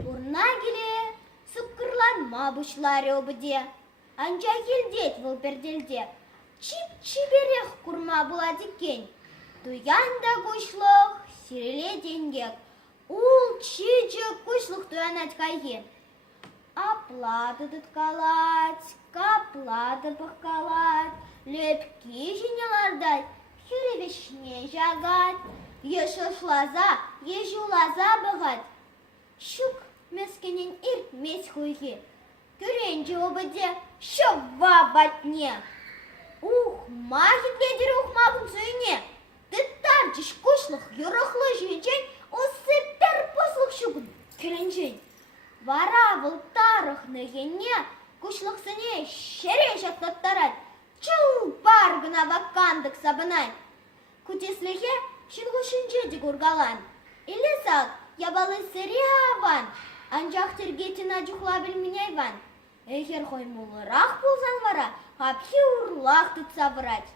Урна келе, сыққырланма бұшлары обыде. Анжа елдет бұл берделде. Чип-чиберех курма болады екен. Туянда көшлық, сиреле денгек. Ул чиджі көшлық туянат кайын. Аплады дұткалат, каплады бұққалат. Лепки жинелардай, херевешне жагат. Ешошлаза, ежулаза бұғат. Шук мескенен ирт мес хуйге. Көренжі обыде шыва батне. Ухма хитледер ухмағын сөйне. Тыттар жиш көшлық юрықлы жүйчен, осы пір посылық шугын көренжен. Вара бұл тарықны генне, көшлықсыне шере жақтаттарад. Чыл баргына ваккандық сабынай. Күтесліге шынғышынже дек ұргалан. Илесақ, ябалы сірі аван. Анжақ тергетіна жүхла білмінейван. Егер қоймулырақ болсан вара, қапхи ұрлақ тұтса вырад.